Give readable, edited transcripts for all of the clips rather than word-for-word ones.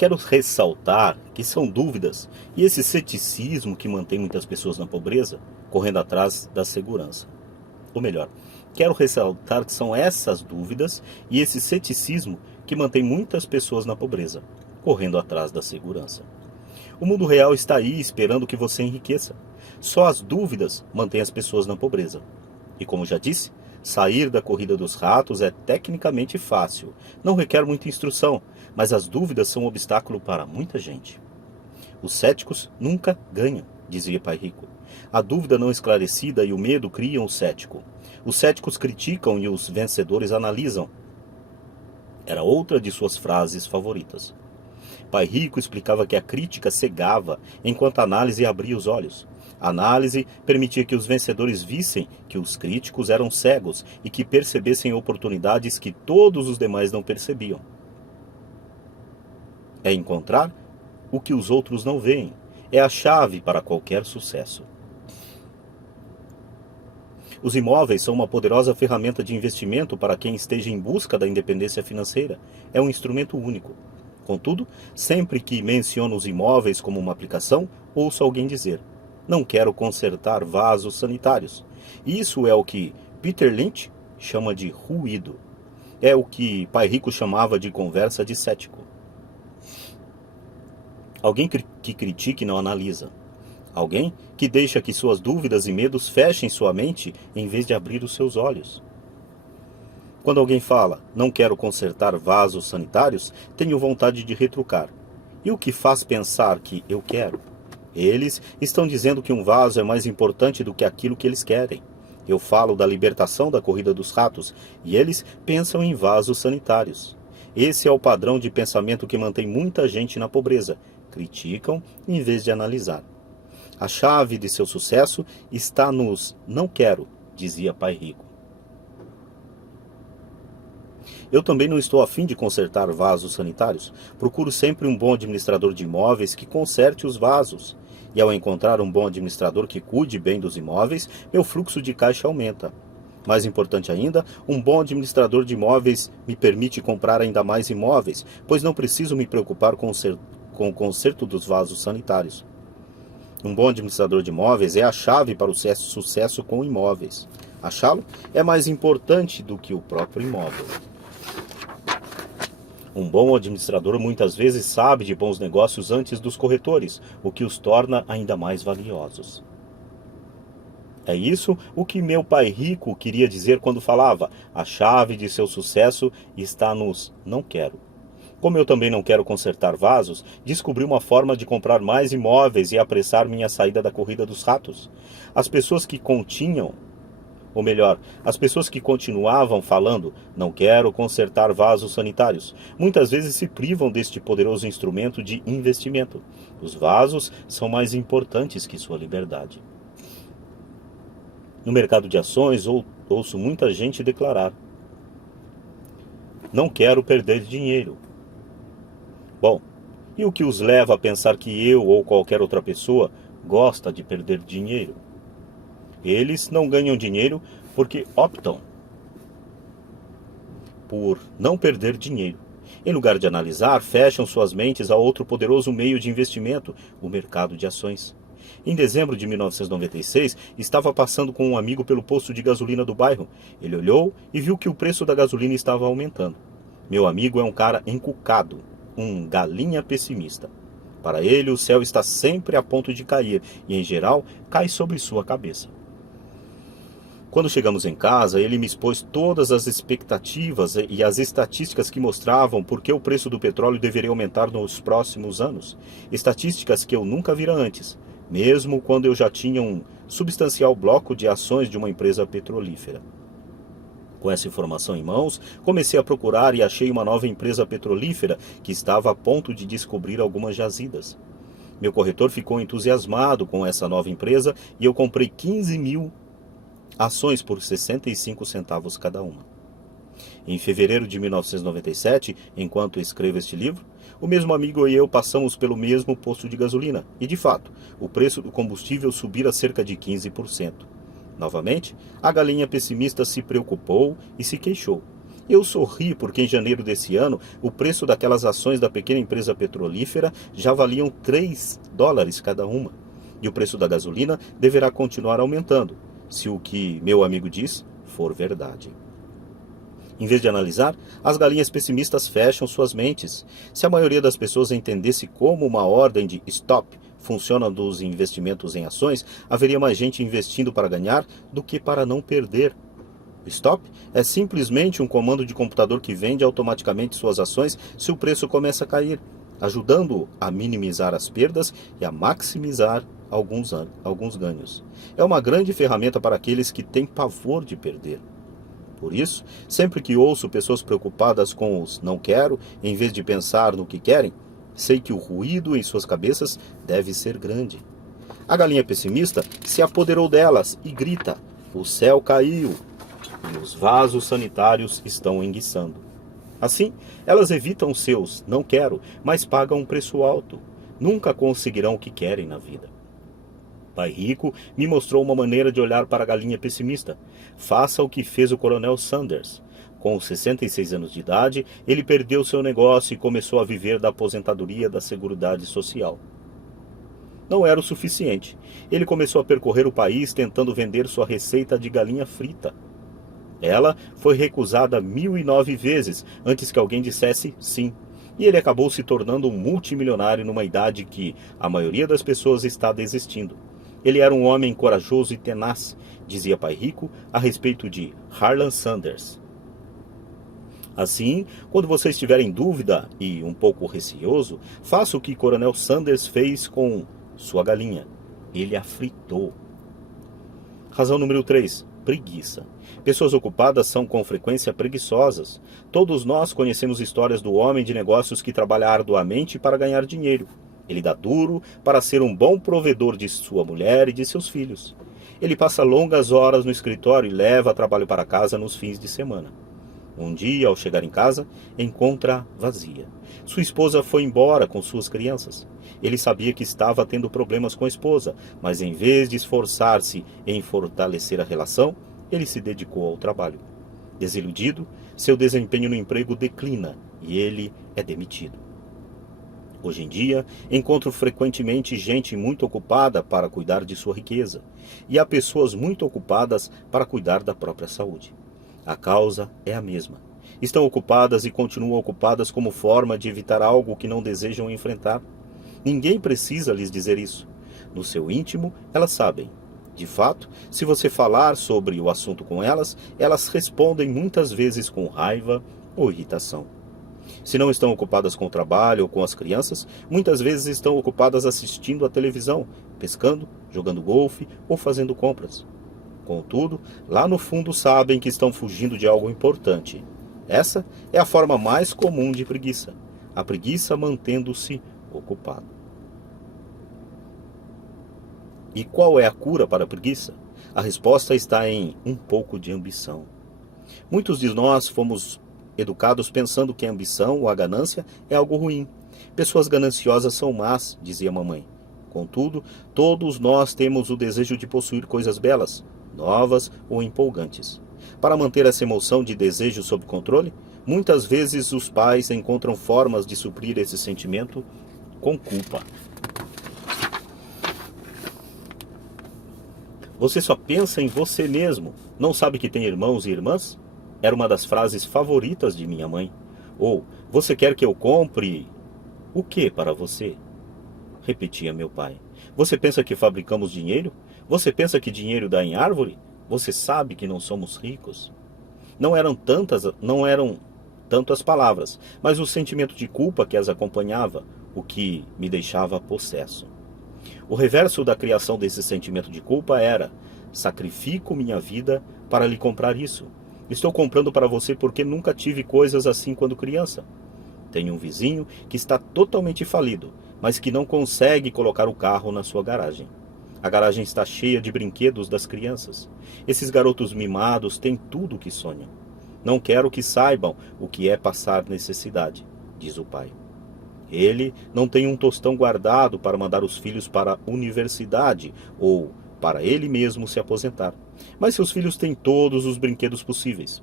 Quero ressaltar que são dúvidas e esse ceticismo que mantém muitas pessoas na pobreza, correndo atrás da segurança. Ou melhor, quero ressaltar que são essas dúvidas e esse ceticismo que mantém muitas pessoas na pobreza, correndo atrás da segurança. O mundo real está aí esperando que você enriqueça. Só as dúvidas mantêm as pessoas na pobreza. E como já disse, sair da corrida dos ratos é tecnicamente fácil. Não requer muita instrução, mas as dúvidas são um obstáculo para muita gente. Os céticos nunca ganham, dizia Pai Rico. A dúvida não esclarecida e o medo criam o cético. Os céticos criticam e os vencedores analisam. Era outra de suas frases favoritas. Pai Rico explicava que a crítica cegava, enquanto a análise abria os olhos. A análise permitia que os vencedores vissem que os críticos eram cegos e que percebessem oportunidades que todos os demais não percebiam. É encontrar o que os outros não veem. É a chave para qualquer sucesso. Os imóveis são uma poderosa ferramenta de investimento para quem esteja em busca da independência financeira. É um instrumento único. Contudo, sempre que menciono os imóveis como uma aplicação, ouço alguém dizer: não quero consertar vasos sanitários. Isso é o que Peter Lynch chama de ruído. É o que Pai Rico chamava de conversa de cético. Alguém que critique e não analisa. Alguém que deixa que suas dúvidas e medos fechem sua mente em vez de abrir os seus olhos. Quando alguém fala, não quero consertar vasos sanitários, tenho vontade de retrucar. E o que faz pensar que eu quero? Eles estão dizendo que um vaso é mais importante do que aquilo que eles querem. Eu falo da libertação da corrida dos ratos e eles pensam em vasos sanitários. Esse é o padrão de pensamento que mantém muita gente na pobreza. Criticam em vez de analisar. A chave de seu sucesso está nos não quero, dizia Pai Rico. Eu também não estou afim de consertar vasos sanitários. Procuro sempre um bom administrador de imóveis que conserte os vasos. E ao encontrar um bom administrador que cuide bem dos imóveis, meu fluxo de caixa aumenta. Mais importante ainda, um bom administrador de imóveis me permite comprar ainda mais imóveis, pois não preciso me preocupar com o conserto dos vasos sanitários. Um bom administrador de imóveis é a chave para o sucesso com imóveis. Achá-lo é mais importante do que o próprio imóvel. Um bom administrador muitas vezes sabe de bons negócios antes dos corretores, o que os torna ainda mais valiosos. É isso o que meu Pai Rico queria dizer quando falava: a chave de seu sucesso está nos não quero. Como eu também não quero consertar vasos, descobri uma forma de comprar mais imóveis e apressar minha saída da corrida dos ratos. As pessoas que as pessoas que continuavam falando, não quero consertar vasos sanitários, muitas vezes se privam deste poderoso instrumento de investimento. Os vasos são mais importantes que sua liberdade. No mercado de ações, ouço muita gente declarar: não quero perder dinheiro. Bom, e o que os leva a pensar que eu ou qualquer outra pessoa gosta de perder dinheiro? Eles não ganham dinheiro porque optam por não perder dinheiro. Em lugar de analisar, fecham suas mentes a outro poderoso meio de investimento, o mercado de ações. Em dezembro de 1996, estava passando com um amigo pelo posto de gasolina do bairro. Ele olhou e viu que o preço da gasolina estava aumentando. Meu amigo é um cara encucado, um galinha pessimista. Para ele, o céu está sempre a ponto de cair e, em geral, cai sobre sua cabeça. Quando chegamos em casa, ele me expôs todas as expectativas e as estatísticas que mostravam por que o preço do petróleo deveria aumentar nos próximos anos. Estatísticas que eu nunca vira antes, mesmo quando eu já tinha um substancial bloco de ações de uma empresa petrolífera. Com essa informação em mãos, comecei a procurar e achei uma nova empresa petrolífera que estava a ponto de descobrir algumas jazidas. Meu corretor ficou entusiasmado com essa nova empresa e eu comprei 15.000 ações por 65 centavos cada uma. Em fevereiro de 1997, enquanto escrevo este livro, o mesmo amigo e eu passamos pelo mesmo posto de gasolina e, de fato, o preço do combustível subira cerca de 15%. Novamente, a galinha pessimista se preocupou e se queixou. Eu sorri porque em janeiro desse ano o preço daquelas ações da pequena empresa petrolífera já valiam $3 cada uma. E o preço da gasolina deverá continuar aumentando, se o que meu amigo diz for verdade. Em vez de analisar, as galinhas pessimistas fecham suas mentes. Se a maioria das pessoas entendesse como uma ordem de stop funciona dos investimentos em ações, haveria mais gente investindo para ganhar do que para não perder. Stop é simplesmente um comando de computador que vende automaticamente suas ações se o preço começa a cair, ajudando-o a minimizar as perdas e a maximizar alguns ganhos. É uma grande ferramenta para aqueles que têm pavor de perder. Por isso, sempre que ouço pessoas preocupadas com os não quero, em vez de pensar no que querem, sei que o ruído em suas cabeças deve ser grande. A galinha pessimista se apoderou delas e grita: o céu caiu e os vasos sanitários estão enguiçando. Assim, elas evitam seus não quero, mas pagam um preço alto. Nunca conseguirão o que querem na vida. Pai Rico me mostrou uma maneira de olhar para a galinha pessimista. Faça o que fez o Coronel Sanders. Com 66 anos de idade, ele perdeu seu negócio e começou a viver da aposentadoria da Seguridade Social. Não era o suficiente. Ele começou a percorrer o país tentando vender sua receita de galinha frita. Ela foi recusada 1009 vezes antes que alguém dissesse sim. E ele acabou se tornando um multimilionário numa idade que a maioria das pessoas está desistindo. Ele era um homem corajoso e tenaz, dizia Pai Rico a respeito de Harlan Sanders. Assim, quando você estiver em dúvida e um pouco receoso, faça o que Coronel Sanders fez com sua galinha. Ele a fritou. Razão número 3. Preguiça. Pessoas ocupadas são com frequência preguiçosas. Todos nós conhecemos histórias do homem de negócios que trabalha arduamente para ganhar dinheiro. Ele dá duro para ser um bom provedor de sua mulher e de seus filhos. Ele passa longas horas no escritório e leva trabalho para casa nos fins de semana. Um dia, ao chegar em casa, encontra vazia. Sua esposa foi embora com suas crianças. Ele sabia que estava tendo problemas com a esposa, mas em vez de esforçar-se em fortalecer a relação, ele se dedicou ao trabalho. Desiludido, seu desempenho no emprego declina e ele é demitido. Hoje em dia, encontro frequentemente gente muito ocupada para cuidar de sua riqueza, e há pessoas muito ocupadas para cuidar da própria saúde. A causa é a mesma. Estão ocupadas e continuam ocupadas como forma de evitar algo que não desejam enfrentar. Ninguém precisa lhes dizer isso. No seu íntimo, elas sabem. De fato, se você falar sobre o assunto com elas, elas respondem muitas vezes com raiva ou irritação. Se não estão ocupadas com o trabalho ou com as crianças, muitas vezes estão ocupadas assistindo à televisão, pescando, jogando golfe ou fazendo compras. Contudo, lá no fundo sabem que estão fugindo de algo importante. Essa é a forma mais comum de preguiça. A preguiça mantendo-se ocupado. E qual é a cura para a preguiça? A resposta está em um pouco de ambição. Muitos de nós fomos educados pensando que a ambição ou a ganância é algo ruim. Pessoas gananciosas são más, dizia a mamãe. Contudo, todos nós temos o desejo de possuir coisas belas, novas ou empolgantes. Para manter essa emoção de desejo sob controle, muitas vezes os pais encontram formas de suprir esse sentimento com culpa. Você só pensa em você mesmo, não sabe que tem irmãos e irmãs? Era uma das frases favoritas de minha mãe. Ou, você quer que eu compre o que para você? Repetia meu pai. Você pensa que fabricamos dinheiro? Você pensa que dinheiro dá em árvore? Você sabe que não somos ricos? Não eram tanto as palavras, mas o sentimento de culpa que as acompanhava, o que me deixava possesso. O reverso da criação desse sentimento de culpa era: sacrifico minha vida para lhe comprar isso. Estou comprando para você porque nunca tive coisas assim quando criança. Tenho um vizinho que está totalmente falido, mas que não consegue colocar o carro na sua garagem. A garagem está cheia de brinquedos das crianças. Esses garotos mimados têm tudo o que sonham. Não quero que saibam o que é passar necessidade, diz o pai. Ele não tem um tostão guardado para mandar os filhos para a universidade ou para ele mesmo se aposentar. Mas seus filhos têm todos os brinquedos possíveis.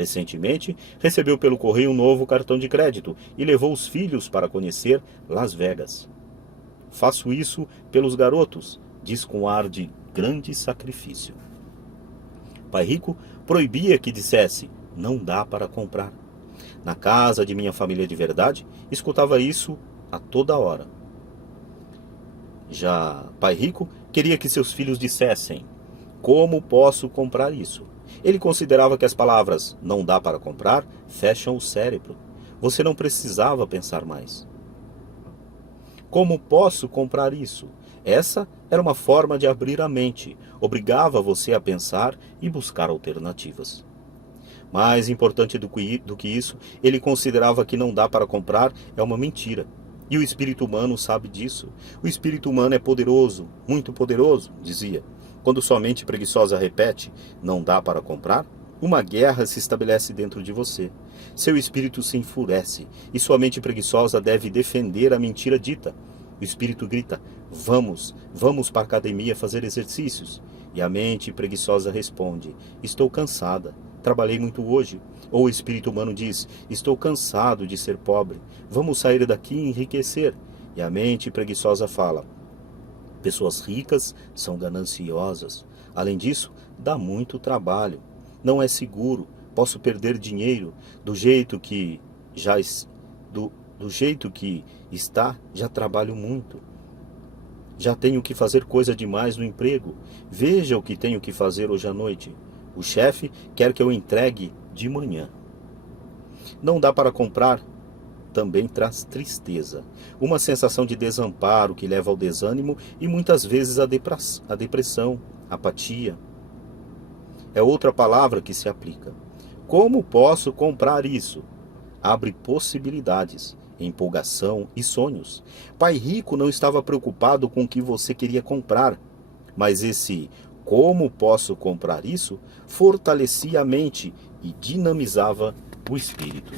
Recentemente, recebeu pelo correio um novo cartão de crédito e levou os filhos para conhecer Las Vegas. Faço isso pelos garotos, diz com ar de grande sacrifício. Pai Rico proibia que dissesse, não dá para comprar. Na casa de minha família de verdade, escutava isso a toda hora. Já Pai Rico queria que seus filhos dissessem, como posso comprar isso? Ele considerava que as palavras não dá para comprar fecham o cérebro. Você não precisava pensar mais. Como posso comprar isso? Essa era uma forma de abrir a mente, obrigava você a pensar e buscar alternativas. Mais importante do que isso, ele considerava que não dá para comprar é uma mentira. E o espírito humano sabe disso. O espírito humano é poderoso, muito poderoso, dizia. Quando sua mente preguiçosa repete, não dá para comprar, uma guerra se estabelece dentro de você. Seu espírito se enfurece e sua mente preguiçosa deve defender a mentira dita. O espírito grita, vamos para a academia fazer exercícios. E a mente preguiçosa responde, estou cansada, trabalhei muito hoje. Ou o espírito humano diz, estou cansado de ser pobre, vamos sair daqui e enriquecer. E a mente preguiçosa fala, pessoas ricas são gananciosas. Além disso, dá muito trabalho. Não é seguro, posso perder dinheiro. Do jeito que está, já trabalho muito. Já tenho que fazer coisa demais no emprego. Veja o que tenho que fazer hoje à noite. O chefe quer que eu entregue de manhã. Não dá para comprar. Também traz tristeza. Uma sensação de desamparo que leva ao desânimo e muitas vezes à depressão, apatia. É outra palavra que se aplica. Como posso comprar isso? Abre possibilidades, empolgação e sonhos. Pai Rico não estava preocupado com o que você queria comprar, mas esse como posso comprar isso fortalecia a mente e dinamizava o espírito.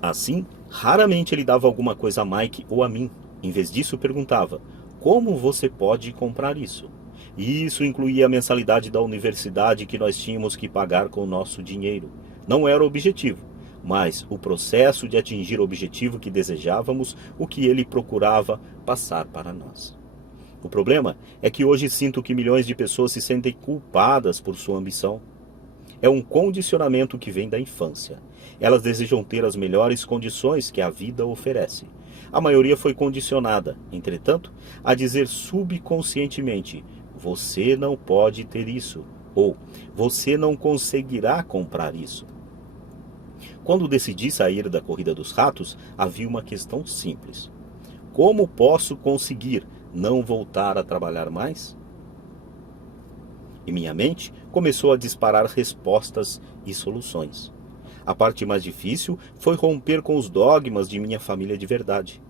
Assim, raramente ele dava alguma coisa a Mike ou a mim. Em vez disso, perguntava, como você pode comprar isso? E isso incluía a mensalidade da universidade que nós tínhamos que pagar com o nosso dinheiro. Não era o objetivo, mas o processo de atingir o objetivo que desejávamos, o que ele procurava passar para nós. O problema é que hoje sinto que milhões de pessoas se sentem culpadas por sua ambição. É um condicionamento que vem da infância. Elas desejam ter as melhores condições que a vida oferece. A maioria foi condicionada, entretanto, a dizer subconscientemente, você não pode ter isso, ou você não conseguirá comprar isso. Quando decidi sair da corrida dos ratos, havia uma questão simples. Como posso conseguir não voltar a trabalhar mais? E minha mente começou a disparar respostas e soluções. A parte mais difícil foi romper com os dogmas de minha família de verdade.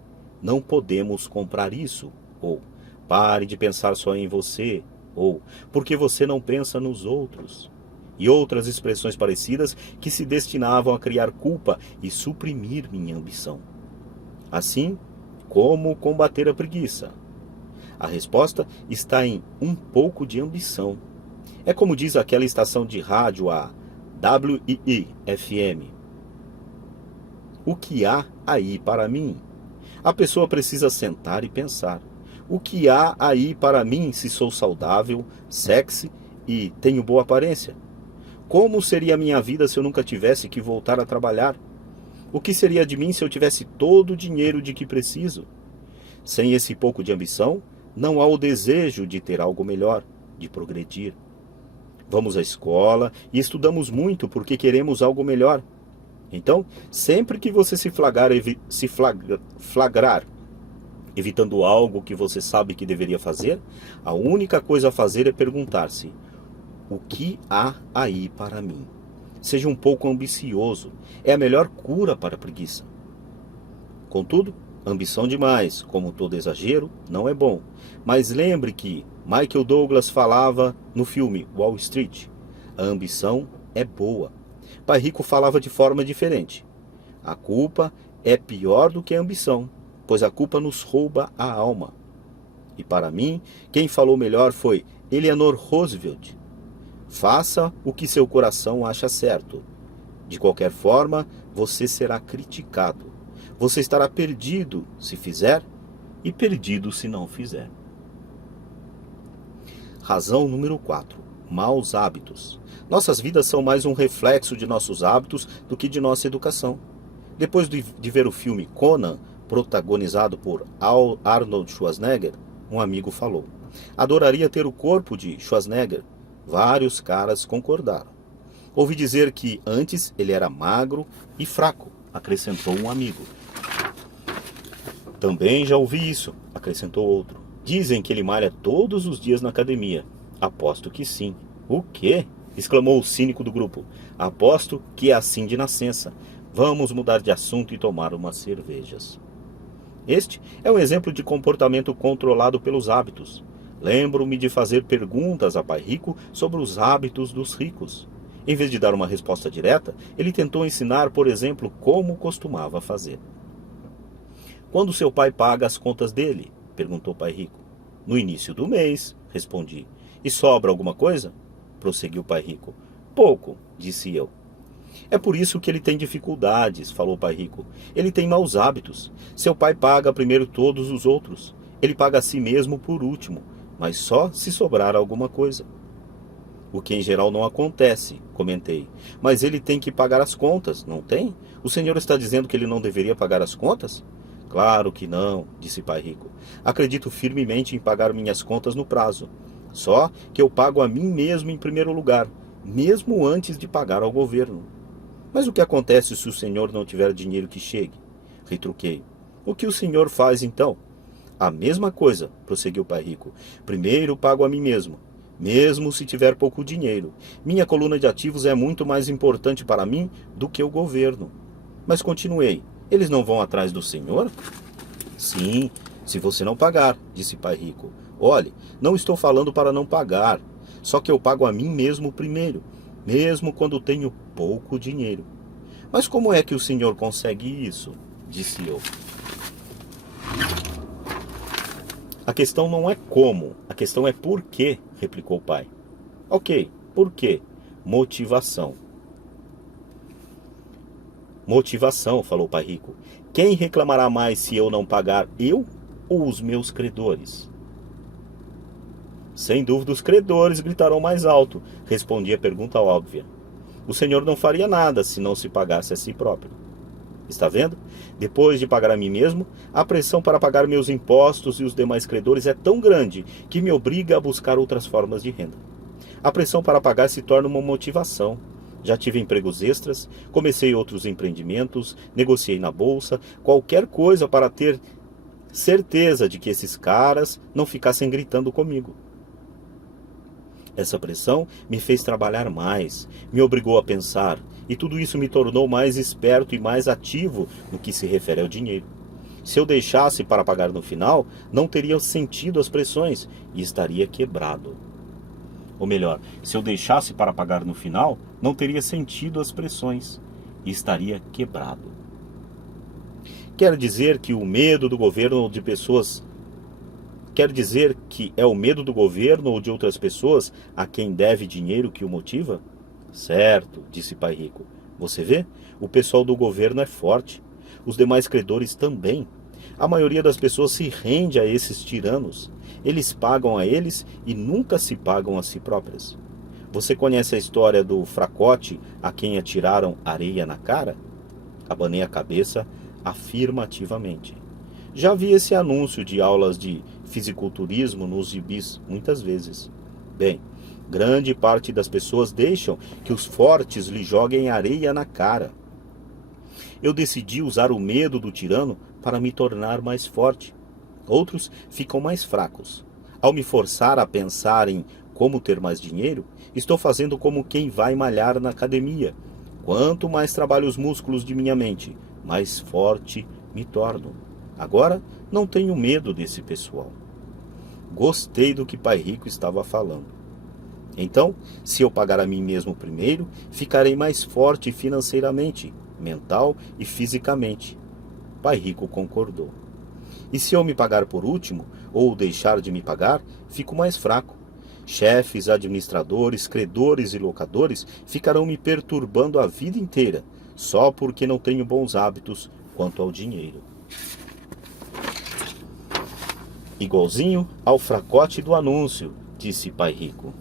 Não podemos comprar isso, ou pare de pensar só em você, ou porque você não pensa nos outros. E outras expressões parecidas que se destinavam a criar culpa e suprimir minha ambição. Assim, como combater a preguiça? A resposta está em um pouco de ambição. É como diz aquela estação de rádio, a WII-FM. O que há aí para mim? A pessoa precisa sentar e pensar. O que há aí para mim se sou saudável, sexy e tenho boa aparência? Como seria a minha vida se eu nunca tivesse que voltar a trabalhar? O que seria de mim se eu tivesse todo o dinheiro de que preciso? Sem esse pouco de ambição, não há o desejo de ter algo melhor, de progredir. Vamos à escola e estudamos muito porque queremos algo melhor. Então, sempre que você se flagrar evitando algo que você sabe que deveria fazer, a única coisa a fazer é perguntar-se, o que há aí para mim? Seja um pouco ambicioso, é a melhor cura para a preguiça. Contudo, ambição demais, como todo exagero, não é bom. Mas lembre que Michael Douglas falava no filme Wall Street, a ambição é boa. Pai Rico falava de forma diferente. A culpa é pior do que a ambição, pois a culpa nos rouba a alma. E para mim, quem falou melhor foi Eleanor Roosevelt. Faça o que seu coração acha certo. De qualquer forma, você será criticado. Você estará perdido se fizer e perdido se não fizer. Razão número 4. Maus hábitos. Nossas vidas são mais um reflexo de nossos hábitos do que de nossa educação. Depois de ver o filme Conan, protagonizado por Arnold Schwarzenegger, um amigo falou: adoraria ter o corpo de Schwarzenegger. Vários caras concordaram. Ouvi dizer que antes ele era magro e fraco, acrescentou um amigo. Também já ouvi isso, acrescentou outro. Dizem que ele malha todos os dias na academia. Aposto que sim. O quê? Exclamou o cínico do grupo. Aposto que é assim de nascença. Vamos mudar de assunto e tomar umas cervejas. Este é um exemplo de comportamento controlado pelos hábitos. Lembro-me de fazer perguntas a Pai Rico sobre os hábitos dos ricos. Em vez de dar uma resposta direta, ele tentou ensinar, por exemplo, como costumava fazer. Quando seu pai paga as contas dele? Perguntou Pai Rico. No início do mês, respondi. E sobra alguma coisa? Prosseguiu Pai Rico. Pouco, disse eu. É por isso que ele tem dificuldades, falou Pai Rico. Ele tem maus hábitos. Seu pai paga primeiro todos os outros. Ele paga a si mesmo por último, mas só se sobrar alguma coisa. O que em geral não acontece, comentei. Mas ele tem que pagar as contas, não tem? O senhor está dizendo que ele não deveria pagar as contas? Claro que não, disse Pai Rico. Acredito firmemente em pagar minhas contas no prazo. Só que eu pago a mim mesmo em primeiro lugar, mesmo antes de pagar ao governo. Mas o que acontece se o senhor não tiver dinheiro que chegue? Retruquei. O que o senhor faz então? A mesma coisa, prosseguiu Pai Rico. Primeiro pago a mim mesmo, mesmo se tiver pouco dinheiro. Minha coluna de ativos é muito mais importante para mim do que o governo. Mas continuei. Eles não vão atrás do senhor? Sim, se você não pagar, disse Pai Rico. Olhe, não estou falando para não pagar. Só que eu pago a mim mesmo primeiro, mesmo quando tenho pouco dinheiro. Mas como é que o senhor consegue isso? Disse eu. A questão não é como, a questão é por quê, replicou o pai. Ok, por quê? Motivação. Motivação, falou Pai Rico. Quem reclamará mais se eu não pagar, eu ou os meus credores? Sem dúvida os credores gritarão mais alto, respondi a pergunta óbvia. O senhor não faria nada se não se pagasse a si próprio. Está vendo? Depois de pagar a mim mesmo, a pressão para pagar meus impostos e os demais credores é tão grande que me obriga a buscar outras formas de renda. A pressão para pagar se torna uma motivação. Já tive empregos extras, comecei outros empreendimentos, negociei na bolsa, qualquer coisa para ter certeza de que esses caras não ficassem gritando comigo. Essa pressão me fez trabalhar mais, me obrigou a pensar, e tudo isso me tornou mais esperto e mais ativo no que se refere ao dinheiro. Se eu deixasse para pagar no final, não teria sentido as pressões e estaria quebrado. Ou melhor, se eu deixasse para pagar no final, não teria sentido as pressões e estaria quebrado. Quer dizer que o medo do governo ou de pessoas... Quer dizer que é o medo do governo ou de outras pessoas a quem deve dinheiro que o motiva? Certo, disse Pai Rico. Você vê? O pessoal do governo é forte. Os demais credores também. A maioria das pessoas se rende a esses tiranos. Eles pagam a eles e nunca se pagam a si próprias. Você conhece a história do fracote a quem atiraram areia na cara? Abanei a cabeça afirmativamente. Já vi esse anúncio de aulas de fisiculturismo nos gibis muitas vezes. Bem, grande parte das pessoas deixam que os fortes lhe joguem areia na cara. Eu decidi usar o medo do tirano para me tornar mais forte. Outros ficam mais fracos. Ao me forçar a pensar em como ter mais dinheiro, estou fazendo como quem vai malhar na academia. Quanto mais trabalho os músculos de minha mente, mais forte me torno. Agora não tenho medo desse pessoal. Gostei do que Pai Rico estava falando. Então, se eu pagar a mim mesmo primeiro, ficarei mais forte financeiramente, mental e fisicamente. Pai Rico concordou. E se eu me pagar por último, ou deixar de me pagar, fico mais fraco. Chefes, administradores, credores e locadores ficarão me perturbando a vida inteira, só porque não tenho bons hábitos quanto ao dinheiro. Igualzinho ao fracote do anúncio, disse Pai Rico.